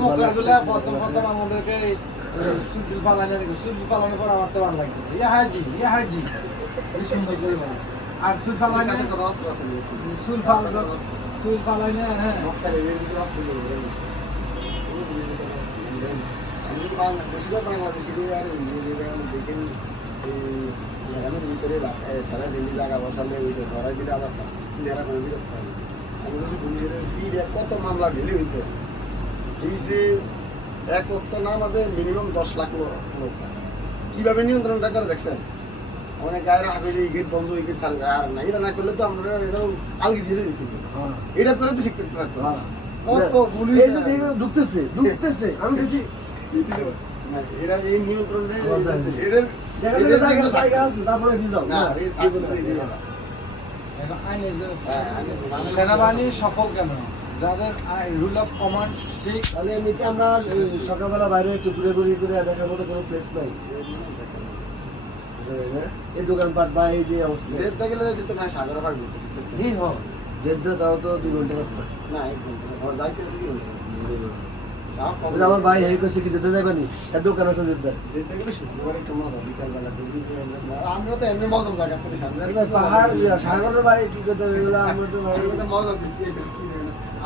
মোকাবিলা প্রথম আমাদেরকে সুলফুল ফালানোর পর আমার তো ভালো লাগতেছে ইয়া হাজি এই সুন্দর করে বলে আর সুল ফালানো সুল ফালানো হ্যাঁ গ্রামের ভিতরে ছাড়া ডেলি জায়গা বসালে ওই তো ধরাই দিলে আবার নেরা করে বিরক্ত হয় আমি বলছি কত মামলা ডেলি হইতো এই যে এক অক্ত নামাজে মিনিমাম 10 লাখ লোক কিভাবে নিয়ন্ত্রণটা করে দেখছেন অনেক গায়ের হাতে এই গেট বন্ধ এই গেট চালু আর না এটা না করলে তো আমরা আলগি ধীরে দিতে এটা করে তো শিখতে পারতো কত পুলিশ এই যে ঢুকতেছে আমি বেশি এরা এই নিয়ন্ত্রণে এদের দেখা যায় জায়গা আছে তারপরে দিয়ে যাও না এই সেনাবাহিনী সফল কেন যাদের রুল অফ কমান্ড ঠিক তাহলে এমনিতে আমরা সকালবেলা বাইরে একটু ঘুরে করে দেখার মতো কোনো প্লেস নাই এই দোকানপাট বা এই যে অবস্থা জেদ্দা গেলে যেতে না সাগর পার করতে জি হ্যাঁ জেদ্দা তাও তো 2 ঘন্টা রাস্তা না 1 ঘন্টা যাইতে 2 ঘন্টা আমার ভাই এই কইছে কি যেতে যাবেনি এর দোকান আছে জেদ্দা গেলে শুক্রবার একটু মজা বিকালবেলা আমরা তো এমনি মজা জায়গা করে আমরা পাহাড় সাগরের ভাই কি করতে হবে এগুলো আমরা তো ভাই মজা দিতে কি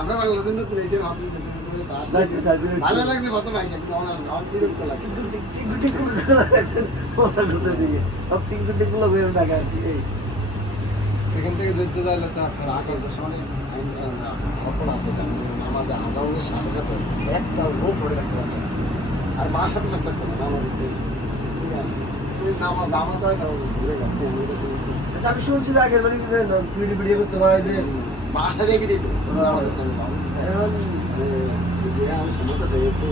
আমরা বাংলাদেশে তো রয়েছে ভালো লাগছে কত ভাই সেটা আমার বিরক্ত লাগে এখান থেকে যেতে চাইলে তো আপনার আগের দেশে অনেক অপরাধ আছে আমাদের আজানের সাথে সাথে একটা লোক করে রাখতে পারতো না আর মার সাথে সাথে থাকতো না নামাজ জামাতে হয় কারণ ঘুরে গেছে আমি শুনছি যে আগের বাড়ি ভিডিও করতে হয় যে বাসা দিয়ে ভিডিও এখন যে আমি ক্ষমতা চাই একটু